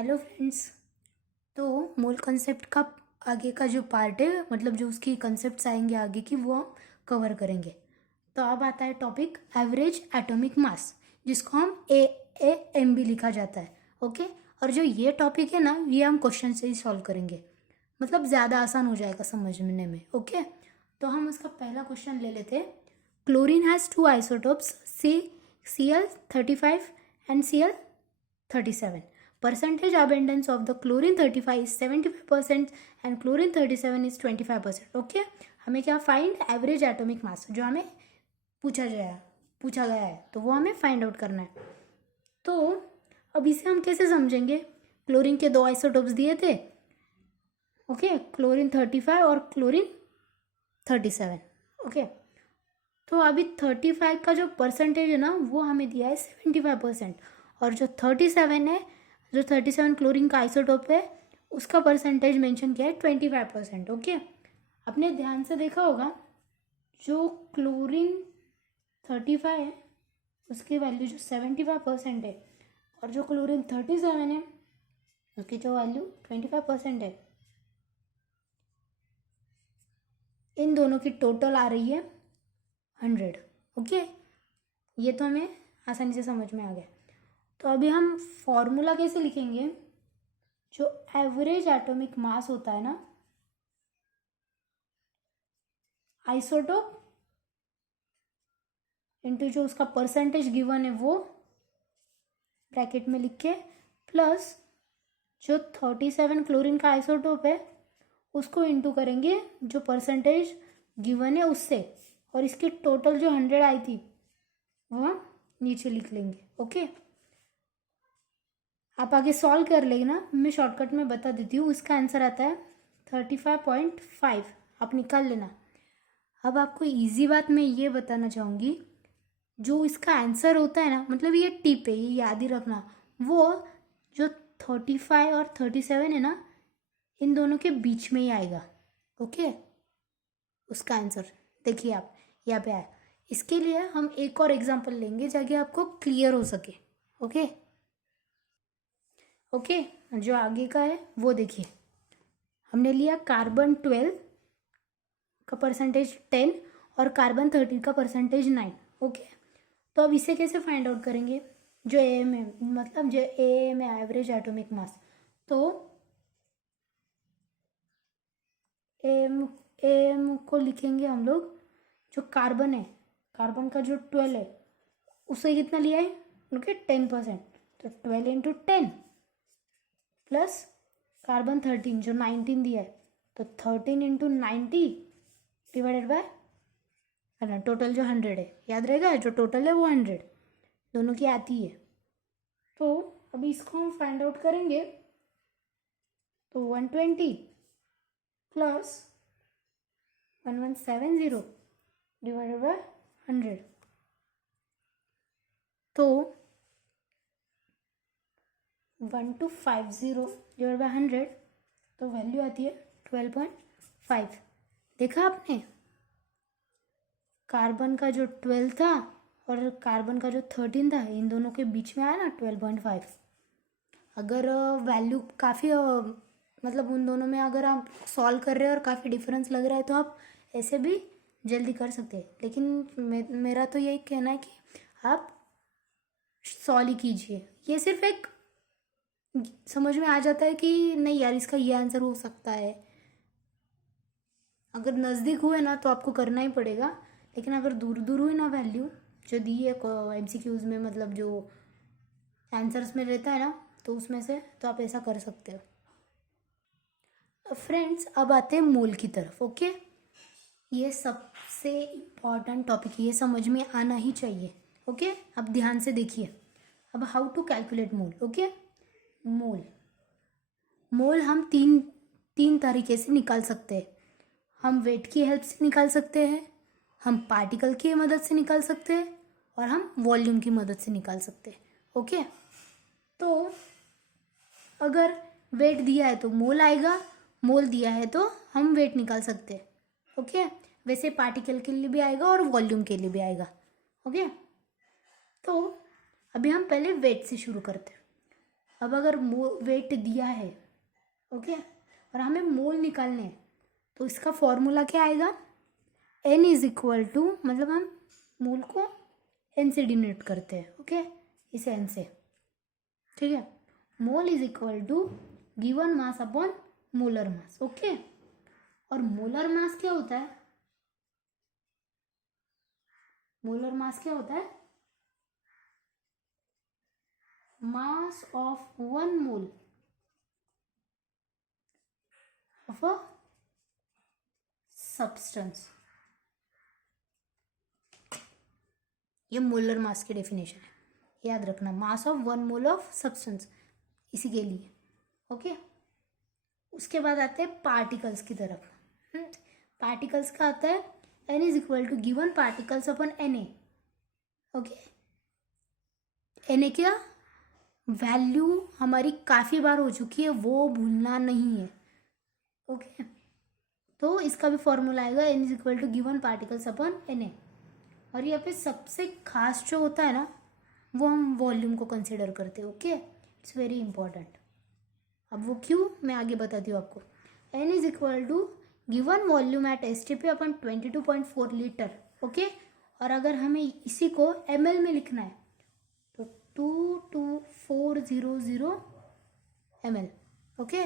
Hello friends. तो मोल concept का आगे का जो पार्ट है, मतलब जो उसकी कंसेप्ट्स आएंगे आगे की, वो हम कवर करेंगे। तो अब आता है टॉपिक एवरेज एटॉमिक मास, जिसको हम एम भी लिखा जाता है। ओके। और जो ये टॉपिक है ना, ये हम क्वेश्चन से ही सॉल्व करेंगे, मतलब ज़्यादा आसान हो जाएगा समझने में। ओके। तो हम उसका पहला क्वेश्चन ले लेते हैं। Chlorine has two isotopes, Cl35 and Cl37. Percentage abundance of the chlorine 35 is 75% and chlorine 37 is 25%. Okay. हमें क्या फाइंड एवरेज एटॉमिक मास, जो हमें पूछा गया है, तो वो हमें फाइंड आउट करना है। तो अब इसे हम कैसे समझेंगे? क्लोरीन के दो आइसोटोप्स दिए थे। ओके, क्लोरीन 35 और क्लोरीन 37। ओके। तो अभी 35 का जो परसेंटेज है ना, वो हमें दिया है 75%, और जो 37 है, जो 37 क्लोरीन का आइसोटोप है, उसका परसेंटेज मेंशन किया है 25%। ओके। आपने ध्यान से देखा होगा, जो क्लोरीन 35 है उसकी वैल्यू जो 75% है, और जो क्लोरीन 37 है उसकी जो वैल्यू 25% है, इन दोनों की टोटल आ रही है 100। ओके। ये तो हमें आसानी से समझ में आ गया। तो अभी हम फॉर्मूला कैसे लिखेंगे? जो एवरेज एटॉमिक मास होता है ना, आइसोटोप इनटू जो उसका परसेंटेज गिवन है वो ब्रैकेट में लिख के, प्लस जो 37 क्लोरीन का आइसोटोप है उसको इनटू करेंगे जो परसेंटेज गिवन है उससे, और इसकी टोटल जो 100 आई थी वो नीचे लिख लेंगे। ओके। आप आगे सॉल्व कर लेना, मैं शॉर्टकट में बता देती हूँ। इसका आंसर आता है 35.5। आप निकाल लेना। अब आपको इजी बात मैं ये बताना चाहूँगी, जो इसका आंसर होता है ना, मतलब ये टिप है, ये याद ही रखना। वो जो 35 और 37 है ना, इन दोनों के बीच में ही आएगा। ओके। उसका आंसर देखिए आप यहाँ पे आया। इसके लिए हम एक और एग्जांपल लेंगे ताकि आपको क्लियर हो सके। ओके। ओके। जो आगे का है वो देखिए। हमने लिया कार्बन 12 का परसेंटेज 10 और कार्बन 13 का परसेंटेज 9। ओके। तो अब इसे कैसे फाइंड आउट करेंगे? जो एम है, मतलब जो एम है एवरेज एटॉमिक मास, तो एम एम को लिखेंगे हम लोग। जो कार्बन है, कार्बन का जो 12 है उसे कितना लिया है? ओके, 10%। तो 12 इंटू 10 प्लस कार्बन 13 जो 19 दिया है, तो 13 इंटू 90 डिवाइडेड बाय, है ना, टोटल जो 100 है, याद रहेगा जो टोटल है वो 100 दोनों की आती है। तो अभी इसको हम फाइंड आउट करेंगे। तो 120 प्लस 1170 डिवाइडेड बाय 100, तो 1250 डिवाइड बाय 100, तो वैल्यू आती है 12.5। देखा आपने, कार्बन का जो 12 था और कार्बन का जो 13 था, इन दोनों के बीच में आया ना 12.5। अगर वैल्यू काफ़ी मतलब उन दोनों में अगर आप सॉल्व कर रहे हैं और काफ़ी डिफरेंस लग रहा है, तो आप ऐसे भी जल्दी कर सकते हैं। लेकिन मेरा तो यही कहना है कि आप सॉल्व ही कीजिए। ये सिर्फ एक समझ में आ जाता है कि नहीं यार, इसका ये आंसर हो सकता है। अगर नज़दीक हुए ना तो आपको करना ही पड़ेगा, लेकिन अगर दूर दूर हुई ना वैल्यू जो दी है MCQs में, मतलब जो आंसर्स में रहता है ना, तो उसमें से तो आप ऐसा कर सकते हो। फ्रेंड्स, अब आते हैं मोल की तरफ। ओके। ये सबसे इम्पॉर्टेंट टॉपिक है, ये समझ में आना ही चाहिए। ओके। अब ध्यान से देखिए। अब how to calculate mole. Okay. Mole mole हम तीन तरीके से निकाल सकते हैं। हम वेट की हेल्प से निकाल सकते हैं, हम पार्टिकल की मदद से निकाल सकते हैं, और हम वॉल्यूम की मदद से निकाल सकते हैं। ओके। तो अगर वेट दिया है तो मोल आएगा, मोल दिया है तो हम वेट निकाल सकते हैं। ओके। वैसे पार्टिकल के लिए भी आएगा और वॉल्यूम के लिए भी आएगा। ओके। तो अभी हम पहले वेट से शुरू करते हैं। अब अगर वेट दिया है, ओके, और हमें मोल निकालने हैं, तो इसका फॉर्मूला क्या आएगा, n इज इक्वल टू, मतलब हम मोल को n से डिनोट करते हैं, ओके, इस n से, ठीक है। Mole is equal to given mass upon molar mass, okay. और मोलर मास क्या होता है, मोलर मास क्या होता है, mass of 1 mole of a substance. ये मोलर मास की डेफिनेशन है, याद रखना, mass of 1 mole of substance, इसी के लिए, ओके। उसके बाद आते हैं पार्टिकल्स की तरफ। पार्टिकल्स का आता है n is equal to given particles upon Na, okay. Na क्या वैल्यू हमारी काफ़ी बार हो चुकी है, वो भूलना नहीं है, ओके। तो इसका भी फॉर्मूला आएगा n is equal to given particles upon Na। और यहाँ पे सबसे खास जो होता है ना, वो हम वॉल्यूम को कंसिडर करते हैं, ओके। It's very important. अब वो क्यों, मैं आगे बताती हूँ आपको। n is equal to given volume at STP upon 22.4 litre, okay. और अगर हमें इसी को ml में लिखना है तो 22400 ml, ओके।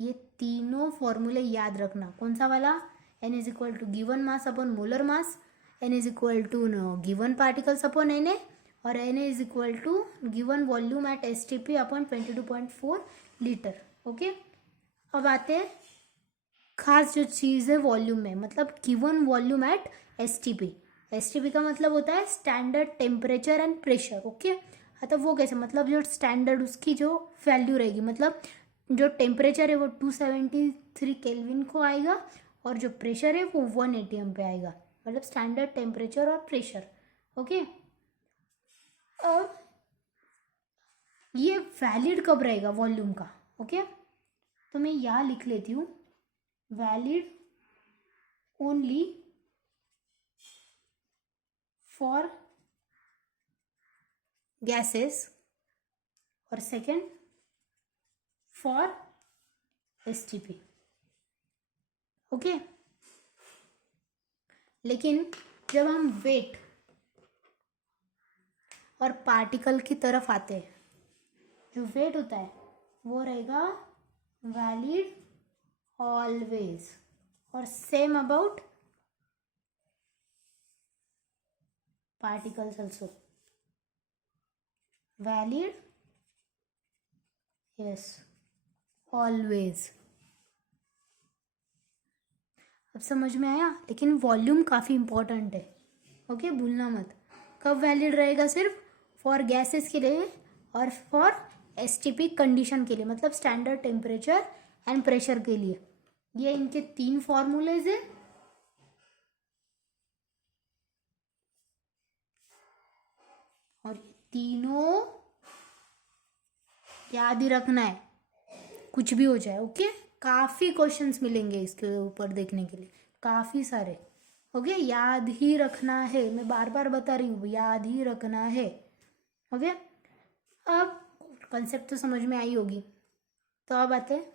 ये तीनों फॉर्मूले याद रखना। कौन सा वाला, n is equal to given mass upon molar mass, n is equal to given particles upon Na, और Na is equal to given volume at STP upon 22.4 litre, okay. अब आते हैं खास जो चीज़ है वॉल्यूम में, मतलब given volume at STP। STP का मतलब होता है standard temperature and pressure, okay. तो वो कैसे, मतलब जो स्टैंडर्ड उसकी जो वैल्यू रहेगी, मतलब जो टेम्परेचर है वो 273 केल्विन को आएगा, और जो प्रेशर है वो 1 ATM पे आएगा, मतलब स्टैंडर्ड टेम्परेचर और प्रेशर, ओके। अब ये वैलिड कब रहेगा वॉल्यूम का, ओके। तो मैं यहाँ लिख लेती हूँ, वैलिड ओनली फॉर गैसेस, और सेकेंड फॉर STP, ओके। लेकिन जब हम वेट और पार्टिकल की तरफ आते हैं, जो वेट होता है वो रहेगा वैलिड ऑलवेज, और same about particles also, valid, yes, always। अब समझ में आया, लेकिन वॉल्यूम काफ़ी इंपॉर्टेंट है, ओके, भूलना मत। कब वैलिड रहेगा, सिर्फ फॉर गैसेस के लिए और फॉर STP कंडीशन के लिए, मतलब स्टैंडर्ड टेम्परेचर एंड प्रेशर के लिए। ये इनके 3 फॉर्मूलेज है, और ये तीनों याद ही रखना है, कुछ भी हो जाए, ओके। काफ़ी क्वेश्चंस मिलेंगे इसके ऊपर देखने के लिए, काफ़ी सारे, ओके। याद ही रखना है, मैं बार बार बता रही हूँ, याद ही रखना है, ओके। अब कंसेप्ट तो समझ में आई होगी, तो अब आते हैं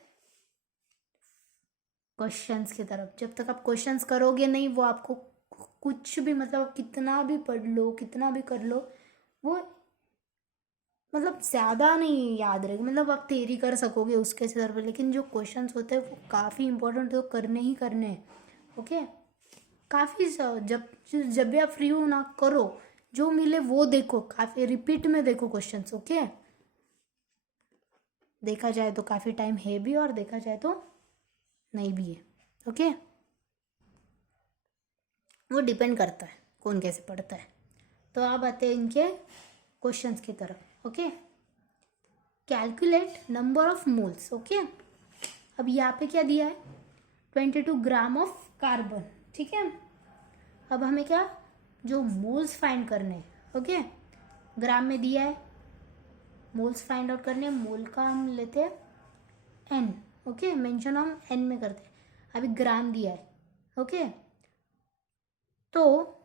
क्वेश्चंस की तरफ। जब तक आप क्वेश्चंस करोगे नहीं, वो आपको कुछ भी, मतलब कितना भी पढ़ लो, कितना भी कर लो, वो मतलब ज़्यादा नहीं याद रहेगा, मतलब आप थ्योरी कर सकोगे उसके सिर पर, लेकिन जो क्वेश्चंस होते हैं वो काफ़ी इंपॉर्टेंट, तो करने ही करने हैं, ओके। काफ़ी जब जब भी आप फ्री हो ना, करो, जो मिले वो देखो, काफ़ी रिपीट में देखो क्वेश्चंस, ओके। देखा जाए तो काफ़ी टाइम है भी, और देखा जाए तो नहीं भी है, ओके। वो डिपेंड करता है कौन कैसे पढ़ता है। तो आप आते हैं इनके क्वेश्चंस की तरफ, okay. Calculate number of moles, okay. अब यहाँ पे क्या दिया है, 22 ग्राम ऑफ कार्बन, ठीक है। अब हमें क्या, जो मोल्स फाइंड करने हैं, ओके। ग्राम में दिया है, मोल्स फाइंड आउट करने, मोल का हम लेते हैं n, ओके, मेंशन हम n में करते हैं। अभी ग्राम दिया है, ओके। तो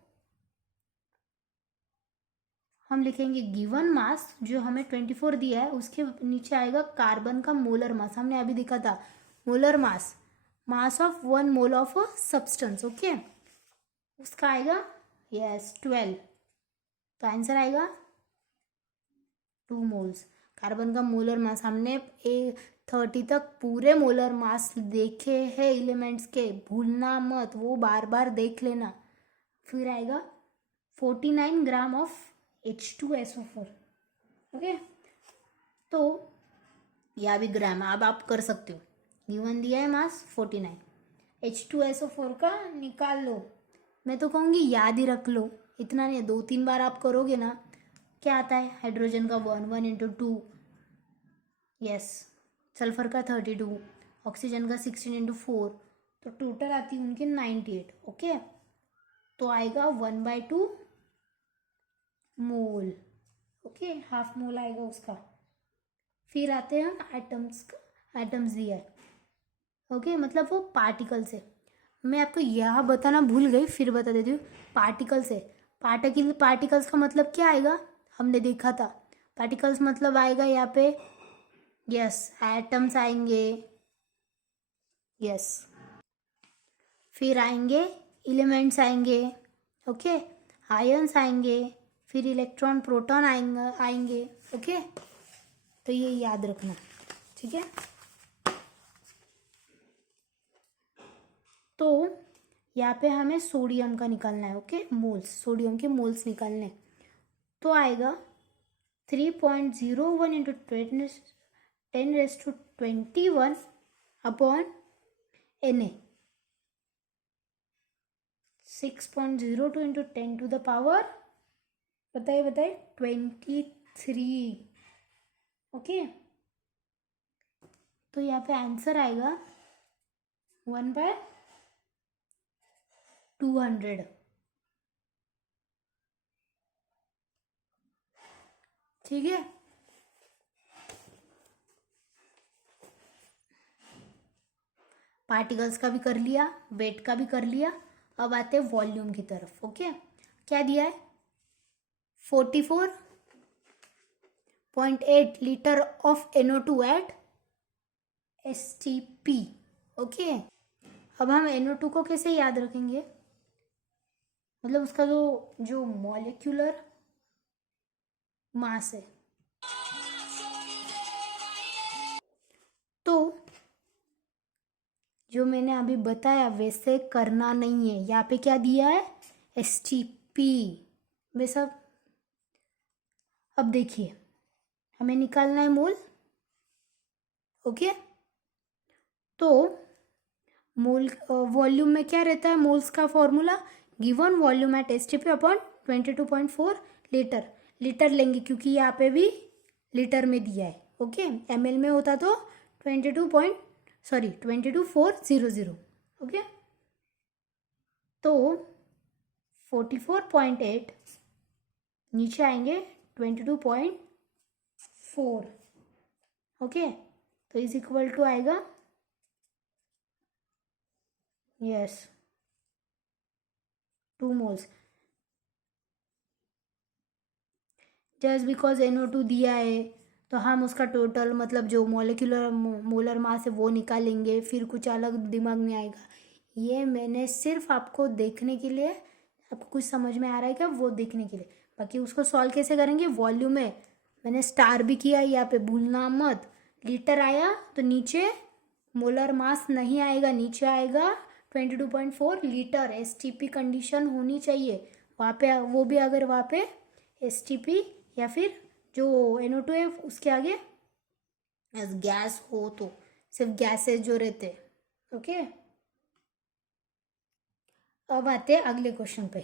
हम लिखेंगे गिवन मास जो हमें 24 दिया है, उसके नीचे आएगा कार्बन का मोलर मास। हमने अभी देखा था molar mass, mass of 1 mole of a substance. Okay, उसका आएगा यस 12, तो आंसर आएगा 2 मोल्स। कार्बन का मोलर मास हमने 30 तक पूरे मोलर मास देखे हैं एलिमेंट्स के, भूलना मत, वो बार बार देख लेना। फिर आएगा 49 ग्राम ऑफ H2SO4। ओके, तो या भी ग्राम अब आप कर सकते हो, गिवन दिया है मास 49, H2SO4 का निकाल लो। मैं तो कहूँगी याद ही रख लो, इतना नहीं, 2-3 बार आप करोगे ना, क्या आता है हाइड्रोजन का 1 इंटू 2, यस, सल्फर का 32, ऑक्सीजन का 16 इंटू 4, तो टोटल आती है उनकी 98। ओके, तो आएगा 1/2 मोल। ओके, हाफ मोल आएगा उसका। फिर आते हैं हम एटम्स का, एटम्स दिया है। ओके, मतलब वो पार्टिकल्स है। मैं आपको यह बताना भूल गई, फिर बता देती हूँ। पार्टिकल्स है, पार्टिकल्स का मतलब क्या आएगा, हमने देखा था। पार्टिकल्स मतलब आएगा यहाँ पे यस एटम्स आएंगे, यस, फिर आएंगे एलिमेंट्स आएंगे, ओके, आयंस आएंगे, फिर इलेक्ट्रॉन प्रोटॉन आएंगे। ओके, तो ये याद रखना, ठीक है। तो यहाँ पे हमें सोडियम का निकालना है। ओके, मोल्स, सोडियम के मोल्स निकालने हैं। तो आएगा 3.01 into 10⁻21 upon Na, 6.02 into 10 to the power, बताइए 23। ओके, तो यहाँ पे आंसर आएगा 1/200। ठीक है, पार्टिकल्स का भी कर लिया, वेट का भी कर लिया। अब आते हैं वॉल्यूम की तरफ। ओके, क्या दिया है 44.8 litre of NO2 at STP। Okay, अब हम NO2 को कैसे याद रखेंगे, मतलब उसका जो मॉलिक्यूलर मास है, तो जो मैंने अभी बताया वैसे करना नहीं है। यहाँ पे क्या दिया है STP वे सब। अब देखिए, हमें निकालना है मोल। ओके, तो मोल वॉल्यूम में क्या रहता है, मोल्स का formula given volume at STP upon 22.4 litre. Litre लेंगे क्योंकि यहाँ पे भी लीटर में दिया है। ओके, ml में होता तो 22400। ओके, तो 44.8 नीचे आएंगे 22.4। ओके, तो इज इक्वल टू आएगा yes 2 moles. Just because NO2 दिया है तो हम उसका टोटल मतलब जो मॉलिक्यूलर मोलर मास है वो निकालेंगे, फिर कुछ अलग दिमाग में आएगा। ये मैंने सिर्फ आपको देखने के लिए, आपको कुछ समझ में आ रहा है क्या, वो देखने के लिए। बाकी उसको सॉल्व कैसे करेंगे, वॉल्यूम है, मैंने स्टार भी किया यहाँ पे, भूलना मत। लीटर आया तो नीचे मोलर मास नहीं आएगा, नीचे आएगा 22.4 लीटर। STP कंडीशन होनी चाहिए वहाँ पे, वो भी अगर वहाँ पे STP या फिर जो NO2 है उसके आगे गैस हो तो, सिर्फ गैसेस जो रहते। ओके, अब आते हैं अगले क्वेश्चन पे।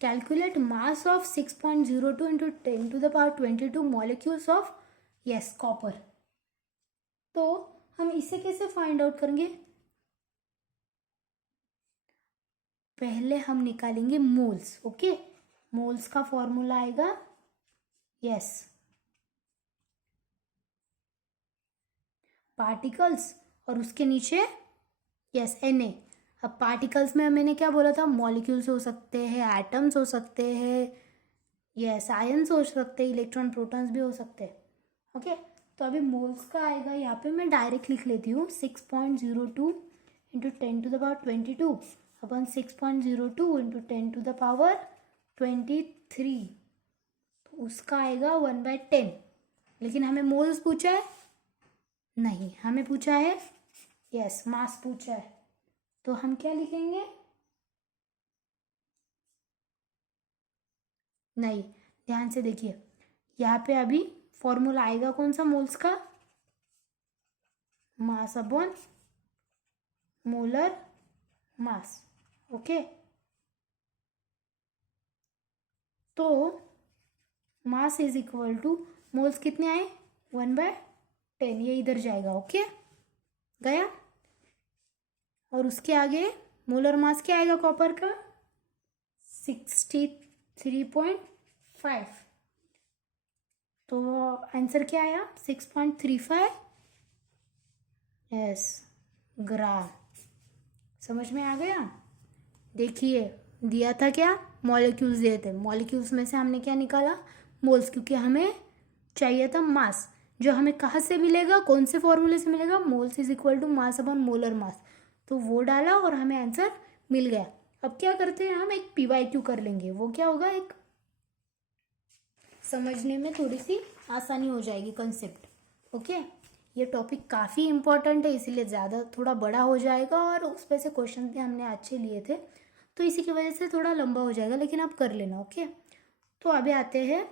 Calculate mass of 6.02 into 10 to the power 22 molecules of yes copper. तो हम इसे कैसे फाइंड आउट करेंगे, पहले हम निकालेंगे मोल्स। ओके, मोल्स का फॉर्मूला आएगा यस पार्टिकल्स और उसके नीचे यस Na। अब पार्टिकल्स में मैंने क्या बोला था, मॉलिक्यूल्स हो सकते हैं, एटम्स हो सकते हैं, यस, आयन्स हो सकते हैं, इलेक्ट्रॉन प्रोटॉन्स भी हो सकते हैं। ओके, तो अभी मोल्स का आएगा, यहाँ पे मैं डायरेक्ट लिख लेती हूँ 6.02 इंटू 10⁻22 अपन 6.02 इंटू 10⁻23, तो उसका आएगा 1/10। लेकिन हमें मोल्स पूछा है नहीं, हमें पूछा है यस मास पूछा है, तो हम क्या लिखेंगे? नहीं, ध्यान से देखिए, यहाँ पे अभी फॉर्मूला आएगा कौन सा मोल्स का? Mass upon molar mass. Okay, तो mass is equal to moles कितने आए? 1/10, ये इधर जाएगा। ओके, गया। और उसके आगे मोलर मास क्या आएगा कॉपर का? 63.5। तो आंसर क्या आया? 6.35 यस ग्राम। समझ में आ गया? देखिए, दिया था क्या? मॉलिक्यूल्स दिए थे, मॉलिक्यूल्स में से हमने क्या निकाला? मोल्स, क्योंकि हमें चाहिए था मास, जो हमें कहाँ से मिलेगा, कौन से फॉर्मूले से मिलेगा? Moles is equal to mass upon molar mass. तो वो डाला और हमें आंसर मिल गया। अब क्या करते हैं, हम एक PYQ कर लेंगे। वो क्या होगा? एक समझने में थोड़ी सी आसानी हो जाएगी कंसेप्ट। ओके, ये टॉपिक काफ़ी इम्पोर्टेंट है, इसीलिए ज़्यादा थोड़ा बड़ा हो जाएगा, और उस पर से क्वेश्चन भी हमने अच्छे लिए थे, तो इसी की वजह से थोड़ा लंबा हो जाएगा, लेकिन आप कर लेना। ओके, तो अभी आते हैं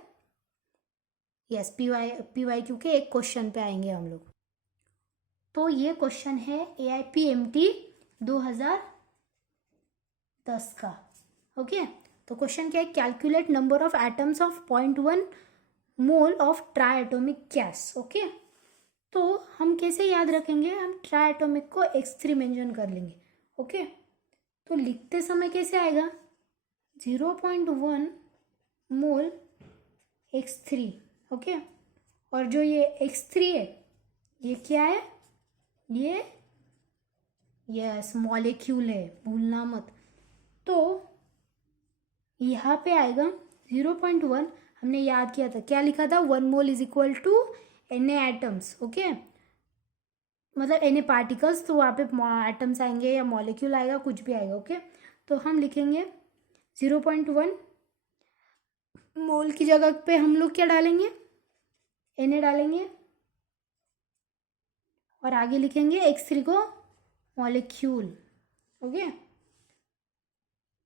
यस PYQ के एक क्वेश्चन पे आएंगे हम लोग। तो ये क्वेश्चन है AIPMT 2010 का। ओके, तो क्वेश्चन क्या है? Calculate number of atoms of 0.1 mole of try atomic gas. Okay, तो हम कैसे याद रखेंगे? हम ट्राई एटोमिक को X3 मेंशन कर लेंगे। ओके, तो लिखते समय कैसे आएगा? 0.1 मोल X3। ओके, और जो ये X3 है, ये क्या है? ये यस मॉलिक्यूल है, भूलना मत। तो यहाँ पे आएगा 0.1, हमने याद किया था, क्या लिखा था? 1 mole is equal to Na atoms. Okay, मतलब Na पार्टिकल्स, तो वहाँ पे एटम्स आएंगे या मॉलिक्यूल आएगा, कुछ भी आएगा। ओके, तो हम लिखेंगे 0.1 मोल की जगह पे हम लोग क्या डालेंगे? Na डालेंगे, और आगे लिखेंगे X3 को मॉलिक्यूल। ओके,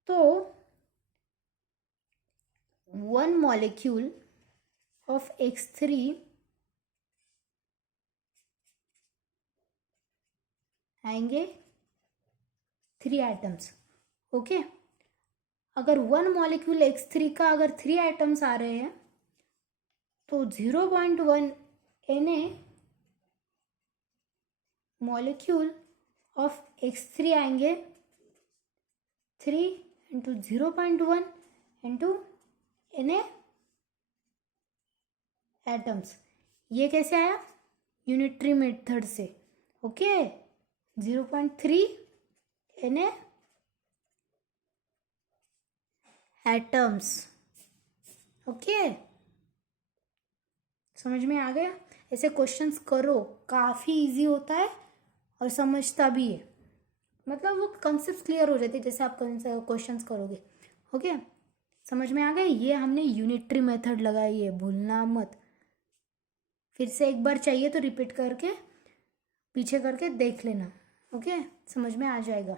तो 1 मॉलिक्यूल ऑफ X3 आएंगे 3 एटम्स। ओके, अगर 1 मॉलिक्यूल X3 का अगर 3 एटम्स आ रहे हैं, तो 0.1 Na मॉलिक्यूल ऑफ X3 आएंगे 3 इंटू 0.1 इंटू Na एटम्स। ये कैसे आया? यूनिटरी मेथड से। Okay, 0.3 Na atoms. ओके, समझ में आ गया? ऐसे क्वेश्चंस करो, काफ़ी इजी होता है और समझता भी है, मतलब वो कंसेप्ट क्लियर हो जाते हैं जैसे आप क्वेश्चंस करोगे। ओके, समझ में आ गया? ये हमने यूनिटरी मेथड लगाई है, भूलना मत। फिर से एक बार चाहिए तो रिपीट करके पीछे करके देख लेना। ओके, समझ में आ जाएगा।